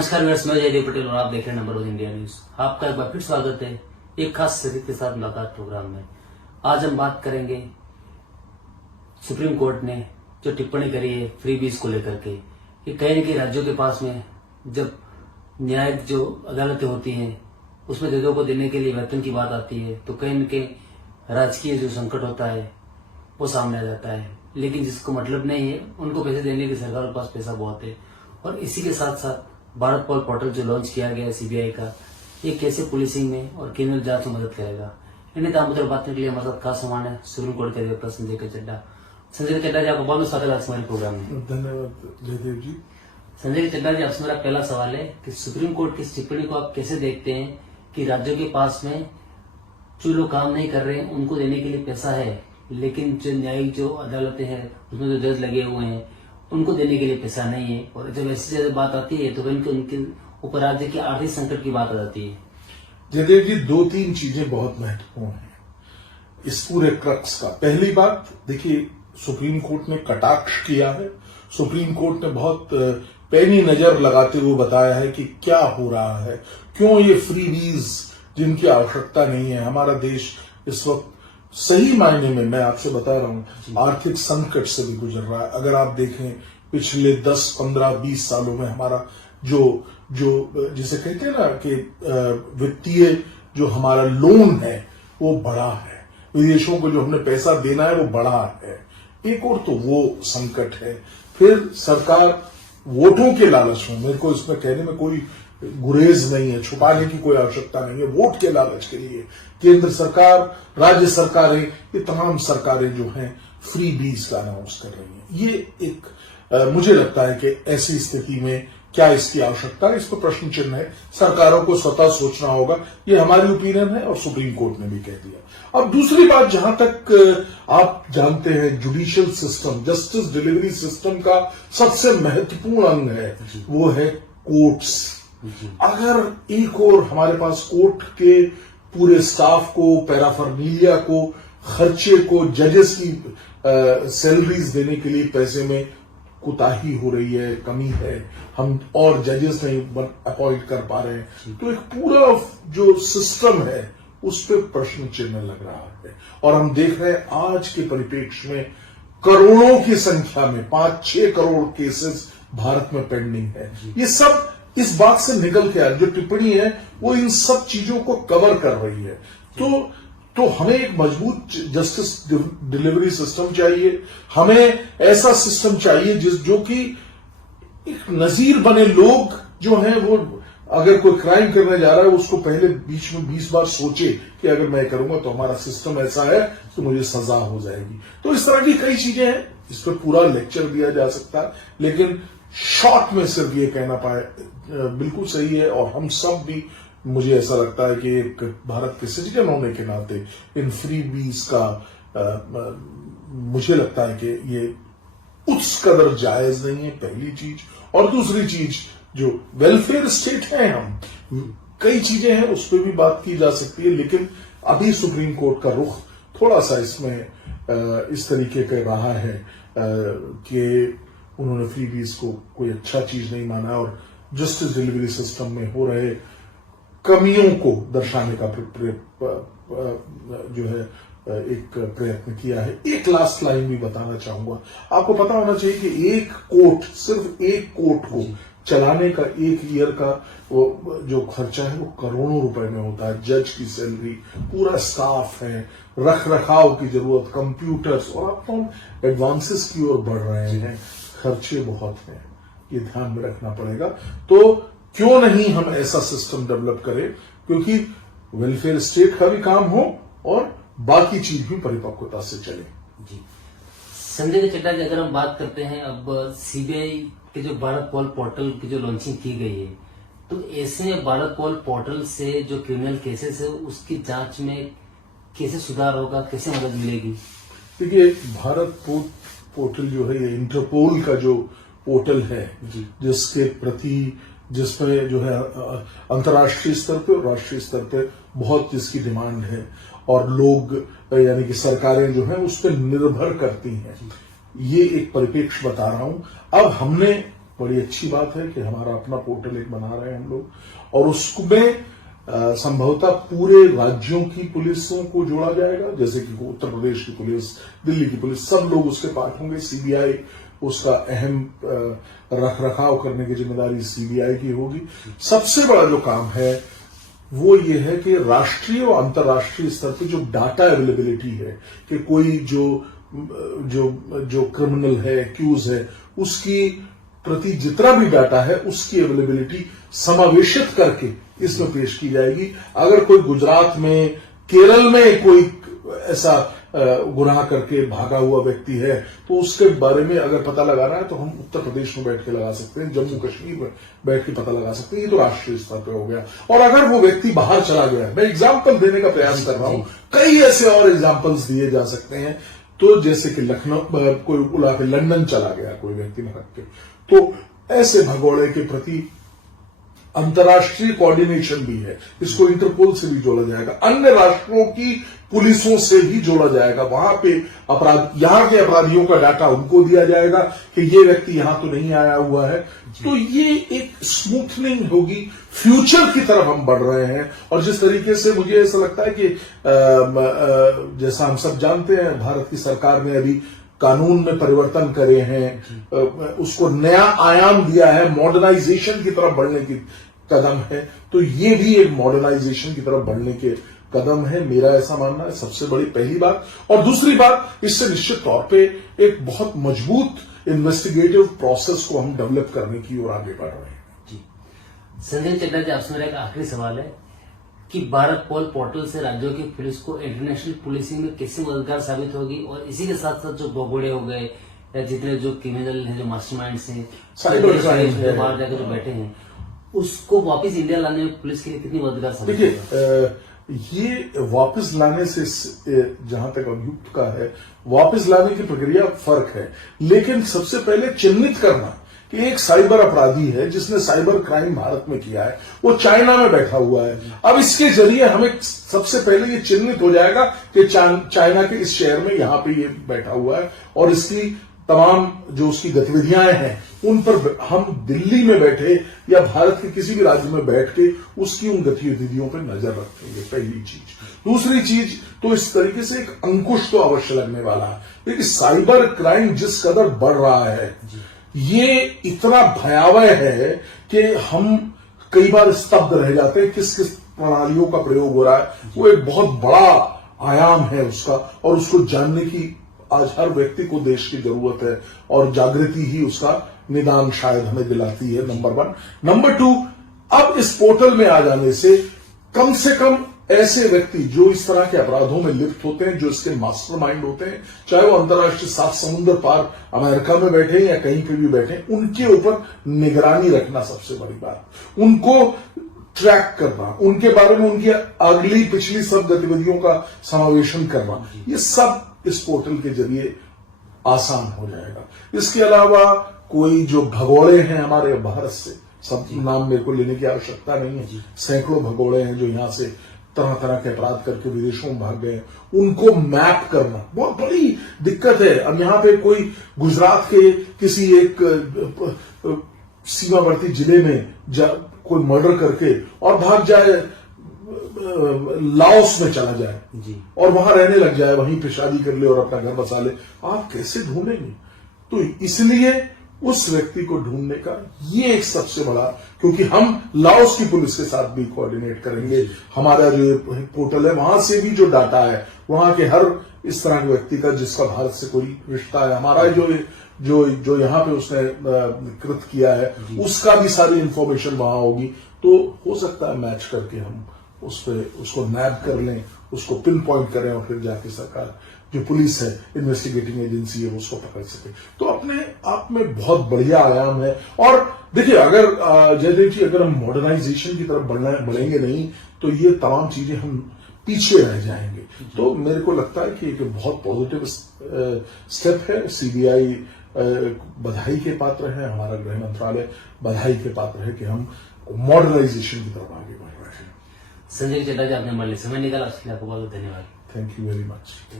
नमस्कार व्यूअर्स, मैं जयदेव पटेल और आप देख रहे हैं नंबर 1 इंडिया न्यूज। आपका एक बार फिर स्वागत है एक खास अतिथि के साथ मुलाकात प्रोग्राम में। आज हम बात करेंगे सुप्रीम कोर्ट ने जो टिप्पणी करी है फ्री बीज को लेकर के कि कहीं न कहीं राज्यों के पास में जब न्यायिक जो अदालतें होती हैं उसमें जजों को देने के लिए वेतन की बात आती है तो कहीं न कहीं राजकीय जो संकट होता है वो सामने आ जाता है। लेकिन जिसको मतलब नहीं है उनको पैसे देने की सरकार के पास पैसा बहुत है। और इसी के साथ साथ भारत पोर्टल जो लॉन्च किया गया है सीबीआई का, ये कैसे पुलिसिंग में और क्रिमिनल जांच में मदद करेगा, इन्हें तमाम मुद्दों पर बात करने के लिए हमारे साथ खास मेहमान है सुप्रीम कोर्ट के अधिवक्ता संजय के चड्ढा। संजय के चड्ढा जी, आपको बहुत स्वागत है हमारे प्रोग्राम में। धन्यवाद जयदेव जी। संजय के चड्ढा जी, आपसे मेरा पहला सवाल है कि सुप्रीम कोर्ट की इस टिप्पणी को आप कैसे देखते हैं कि राज्यों के पास में जो लोग काम नहीं कर रहे हैं उनको देने के लिए पैसा है, लेकिन जो न्यायिक जो अदालतें हैं उसमें जो जज लगे हुए हैं उनको देने के लिए पैसा नहीं है। और जब ऐसी जगह बात आती है तो उनके ऊपर राज्य की आर्थिक संकट की बात आ जाती है। जयदेव जी, दो तीन चीजें बहुत महत्वपूर्ण हैं इस पूरे क्रक्स का। पहली बात देखिए, सुप्रीम कोर्ट ने कटाक्ष किया है। सुप्रीम कोर्ट ने बहुत पैनी नजर लगाते हुए बताया है कि क्या हो रहा है, क्यों ये फ्रीबीज जिनकी आवश्यकता नहीं है। हमारा देश इस वक्त सही मायने में, मैं आपसे बता रहा हूं, आर्थिक संकट से भी गुजर रहा है। अगर आप देखें पिछले 10, 15, 20 सालों में हमारा जो जिसे कहते हैं ना कि वित्तीय जो हमारा लोन है वो बढ़ा है, विदेशों को जो हमने पैसा देना है वो बढ़ा है। एक और तो वो संकट है, फिर सरकार वोटों के लालच में, मेरे को इसमें कहने में कोई गुरेज नहीं है, छुपाने की कोई आवश्यकता नहीं है, वोट के लालच के लिए केंद्र सरकार, राज्य सरकारें, ये तमाम सरकारें जो हैं फ्री बीज का अनाउंस कर रही हैं। ये एक मुझे लगता है कि ऐसी स्थिति में क्या इसकी आवश्यकता है, इस पर प्रश्न चिन्ह है। सरकारों को स्वतः सोचना होगा, ये हमारी ओपिनियन है और सुप्रीम कोर्ट ने भी कह दिया। अब दूसरी बात, जहां तक आप जानते हैं judicial system, justice delivery system का सबसे महत्वपूर्ण अंग है वो है कोर्ट्स। अगर एक और हमारे पास कोर्ट के पूरे स्टाफ को, पैराफर्नीलिया को, खर्चे को, जजेस की सैलरीज देने के लिए पैसे में कुताही हो रही है, कमी है, हम और जजेस नहीं अपॉइंट कर पा रहे हैं, तो एक पूरा जो सिस्टम है उस पर प्रश्न चिन्ह लग रहा है। और हम देख रहे हैं आज के परिप्रेक्ष्य में करोड़ों की संख्या में 5-6 करोड़ केसेस भारत में पेंडिंग है। ये सब इस बात से निकल के आ, जो टिप्पणी है वो इन सब चीजों को कवर कर रही है। तो हमें एक मजबूत जस्टिस डिलीवरी सिस्टम चाहिए। हमें ऐसा सिस्टम चाहिए जो कि एक नजीर बने। लोग जो हैं वो अगर कोई क्राइम करने जा रहा है उसको पहले बीच में 20 बार सोचे कि अगर मैं करूंगा तो हमारा सिस्टम ऐसा है तो मुझे सजा हो जाएगी। तो इस तरह की कई चीजें हैं, इस पर पूरा लेक्चर दिया जा सकता है, लेकिन शॉर्ट में सिर्फ ये कहना पाए बिल्कुल सही है। और हम सब भी, मुझे ऐसा लगता है कि एक भारत के सिटीजन होने के नाते इन फ्री बीज का मुझे लगता है कि ये उस कदर जायज नहीं है, पहली चीज। और दूसरी चीज, जो वेलफेयर स्टेट है, हम कई चीजें हैं उस पर भी बात की जा सकती है, लेकिन अभी सुप्रीम कोर्ट का रुख थोड़ा सा इसमें इस तरीके का रहा है कि उन्होंने फ्री बीज को कोई अच्छा चीज नहीं माना और जस्टिस डिलीवरी सिस्टम में हो रहे कमियों को दर्शाने का जो है एक प्रयत्न किया है। एक लास्ट लाइन भी बताना चाहूंगा, आपको पता होना चाहिए कि एक कोर्ट, सिर्फ एक कोर्ट को चलाने का एक ईयर का वो जो खर्चा है वो करोड़ों रुपए में होता है। जज की सैलरी, पूरा स्टाफ है, रख रखाव की जरूरत, कंप्यूटर्स, और आप तो एडवांसेस की ओर बढ़ रहे हैं, खर्चे बहुत हैं, ये ध्यान में रखना पड़ेगा। तो क्यों नहीं हम ऐसा सिस्टम डेवलप करें, क्योंकि वेलफेयर स्टेट का भी काम हो और बाकी चीज भी परिपक्वता से चले। जी संजय चड्ढा जी, अगर हम बात करते हैं अब सीबीआई के जो भारत पोर्टल की जो लॉन्चिंग की गई है, तो ऐसे में भारत पोर्टल से जो क्रिमिनल केसेस है उसकी जांच में कैसे सुधार होगा, कैसे मदद मिलेगी? देखिए, भारत पोर्टल जो है ये इंटरपोल का जो पोर्टल है जिसके प्रति, जिसमें जो है अंतर्राष्ट्रीय स्तर पे और राष्ट्रीय स्तर पे बहुत इसकी डिमांड है और लोग यानी कि सरकारें जो हैं उस पर निर्भर करती हैं। ये एक परिप्रेक्ष्य बता रहा हूं। अब हमने बड़ी अच्छी बात है कि हमारा अपना पोर्टल एक बना रहे हैं हम लोग, और उसमें संभवतः पूरे राज्यों की पुलिसों को जोड़ा जाएगा, जैसे कि उत्तर प्रदेश की पुलिस, दिल्ली की पुलिस, सब लोग उसके पार्ट होंगे। सीबीआई उसका अहम रख रखाव करने की जिम्मेदारी सीबीआई की होगी। सबसे बड़ा जो काम है वो ये है कि राष्ट्रीय और अंतर्राष्ट्रीय स्तर पे जो डाटा अवेलेबिलिटी है, कि कोई जो क्रिमिनल है, एक्यूज है, उसकी प्रति जितना भी डाटा है उसकी अवेलेबिलिटी समावेशित करके इसमें पेश की जाएगी। अगर कोई गुजरात में, केरल में कोई ऐसा गुनाह करके भागा हुआ व्यक्ति है तो उसके बारे में अगर पता लगाना है तो हम उत्तर प्रदेश में बैठ के लगा सकते हैं, जम्मू कश्मीर में बैठ के पता लगा सकते हैं। ये तो राष्ट्रीय स्तर पे हो गया। और अगर वो व्यक्ति बाहर चला गया है, मैं एग्जाम्पल देने का प्रयास कर रहा हूं, कई ऐसे और एग्जाम्पल्स दिए जा सकते हैं। तो जैसे कि लखनऊ, कोई उड़ा के लंदन चला गया कोई व्यक्ति भटक के, तो ऐसे भगोड़े के प्रति अंतर्राष्ट्रीय कोऑर्डिनेशन भी है, इसको इंटरपोल से भी जोड़ा जाएगा, अन्य राष्ट्रों की पुलिसों से भी जोड़ा जाएगा। वहां पे यहां के अपराधियों का डाटा उनको दिया जाएगा कि ये व्यक्ति यहां तो नहीं आया हुआ है। तो ये एक स्मूथनिंग होगी, फ्यूचर की तरफ हम बढ़ रहे हैं। और जिस तरीके से मुझे ऐसा लगता है कि जैसा हम सब जानते हैं, भारत की सरकार ने अभी कानून में परिवर्तन करे हैं, उसको नया आयाम दिया है, मॉडर्नाइजेशन की तरफ बढ़ने की कदम है। तो ये भी एक मॉडर्नाइजेशन की तरफ बढ़ने के कदम है, मेरा ऐसा मानना है, सबसे बड़ी पहली बात। और दूसरी बात, इससे निश्चित तौर पे एक बहुत मजबूत इन्वेस्टिगेटिव प्रोसेस को हम डेवलप करने की ओर आगे बढ़ रहे हैं। जी संजय चड्डा जी, आपसे मेरा एक आखिरी सवाल है कि भारत पोर्टल से राज्यों की पुलिस को इंटरनेशनल पुलिसिंग में कैसे मददगार साबित होगी, और इसी के साथ साथ जो भगोड़े हो गए या जितने जो क्रिमिनल हैं, जो मास्टरमाइंड्स हैं, साइबर क्राइम है, बाहर जाकर जो बैठे हैं, उसको वापस इंडिया लाने में पुलिस के लिए कितनी मददगार साबित होगी? देखिए, ये वापस लाने से, जहां तक अभियुक्त का है, वापस लाने की प्रक्रिया फर्क है, लेकिन सबसे पहले चिन्हित करना कि एक साइबर अपराधी है जिसने साइबर क्राइम भारत में किया है, वो चाइना में बैठा हुआ है। अब इसके जरिए हमें सबसे पहले ये चिन्हित हो जाएगा कि चाइना के इस शहर में यहां पे ये बैठा हुआ है, और इसकी तमाम जो उसकी गतिविधियां हैं उन पर हम दिल्ली में बैठे या भारत के किसी भी राज्य में बैठ के उसकी उन गतिविधियों पर नजर रखेंगे, पहली चीज। दूसरी चीज, तो इस तरीके से एक अंकुश तो अवश्य लगने वाला है। लेकिन साइबर क्राइम जिस कदर बढ़ रहा है, ये इतना भयावह है कि हम कई बार स्तब्ध रह जाते हैं किस किस प्रणालियों का प्रयोग हो रहा है। वो एक बहुत बड़ा आयाम है उसका, और उसको जानने की आज हर व्यक्ति को देश की जरूरत है, और जागृति ही उसका निदान शायद हमें दिलाती है, नंबर 1। नंबर 2, अब इस पोर्टल में आ जाने से कम ऐसे व्यक्ति जो इस तरह के अपराधों में लिप्त होते हैं, जो इसके मास्टरमाइंड होते हैं, चाहे वो अंतर्राष्ट्रीय 7 समुद्र पार अमेरिका में बैठे या कहीं पे भी बैठे, उनके ऊपर निगरानी रखना सबसे बड़ी बात, उनको ट्रैक करना, उनके बारे में उनकी अगली पिछली सब गतिविधियों का समावेशन करना, ये सब इस पोर्टल के जरिए आसान हो जाएगा। इसके अलावा कोई जो भगोड़े हैं हमारे भारत से, सब नाम मेरे को लेने की आवश्यकता नहीं है, सैकड़ों भगोड़े हैं जो यहां से तरह तरह के अपराध करके विदेशों में भाग गए, उनको मैप करना बहुत बड़ी दिक्कत है। अब यहां पे कोई गुजरात के किसी एक सीमावर्ती जिले में कोई मर्डर करके और भाग जाए, लाओस में चला जाए और वहां रहने लग जाए, वहीं पे शादी कर ले और अपना घर बसा ले, आप कैसे ढूंढेंगे? तो इसलिए उस व्यक्ति को ढूंढने का ये एक सबसे बड़ा, क्योंकि हम लाओस की पुलिस के साथ भी कोऑर्डिनेट करेंगे। हमारा जो पोर्टल है वहां से भी जो डाटा है, वहां के हर इस तरह के व्यक्ति का जिसका भारत से कोई रिश्ता है, हमारा जो यहाँ पे उसने कृत किया है, उसका भी सारी इंफॉर्मेशन वहां होगी। तो हो सकता है मैच करके हम उसको नैब कर लें, उसको पिन पॉइंट करें, और फिर जाके सरकार जो पुलिस है, इन्वेस्टिगेटिंग एजेंसी है, उसको पकड़ सके। तो अपने आप में बहुत बढ़िया आयाम है। और देखिए, अगर जयदेव जी, अगर हम मॉडर्नाइजेशन की तरफ बढ़ेंगे नहीं तो ये तमाम चीजें हम पीछे रह जाएंगे। तो मेरे को लगता है कि एक बहुत पॉजिटिव स्टेप है। सीबीआई बधाई के पात्र है, हमारा गृह मंत्रालय बधाई के पात्र है कि हम मॉडर्नाइजेशन की तरफ आगे बढ़ रहे हैं। संजय चड्डा जी, आपने हमारे लिए समय निकाला, इसके लिए आपको बहुत धन्यवाद। Thank you very much.